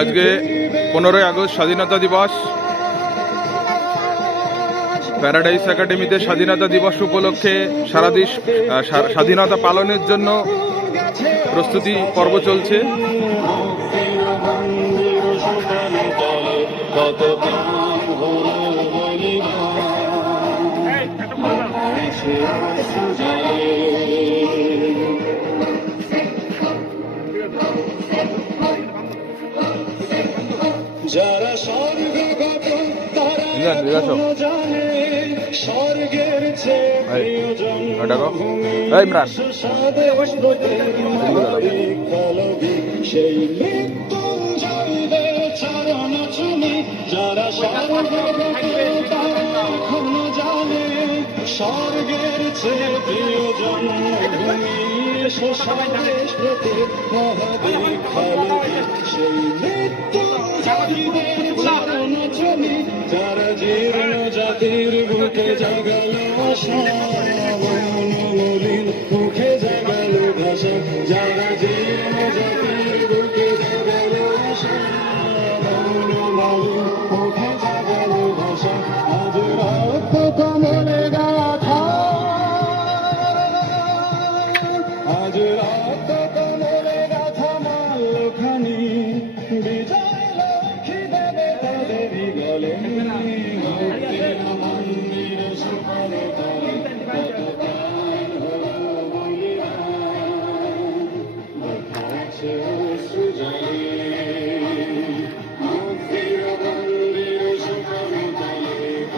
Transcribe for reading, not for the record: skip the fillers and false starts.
আজকে 15ই আগস্ট স্বাধীনতা দিবস। প্যারাডাইস একাডেমিতে স্বাধীনতা দিবস উপলক্ষে সারা দেশ স্বাধীনতা পালনের জন্য প্রস্তুতি পর্ব চলছে। যারা স্বর্গগত তারা জানে স্বর্গের চেয়ে প্রিয়জন সেই মৃত্যুঞ্জয়ীদের চরণ চুমি। যারা স্বর্গগত তারা এখনো জানে স্বর্গের চেয়ে প্রিয়জন শোষণের প্রতি মহাদীক্ষালয় সেই মৃত্যুঞ্জয়ীদের চরণ চুমি। যারা জীর্ণ জাতির বুকে জাগাল আশা মলিন মুখে জাগাল ভাষা। যারা জীর্ণ জাতির বুকে জাগাল আশা মলিন মুখে জাগাল ভাষা। আজ রক্ত কমলে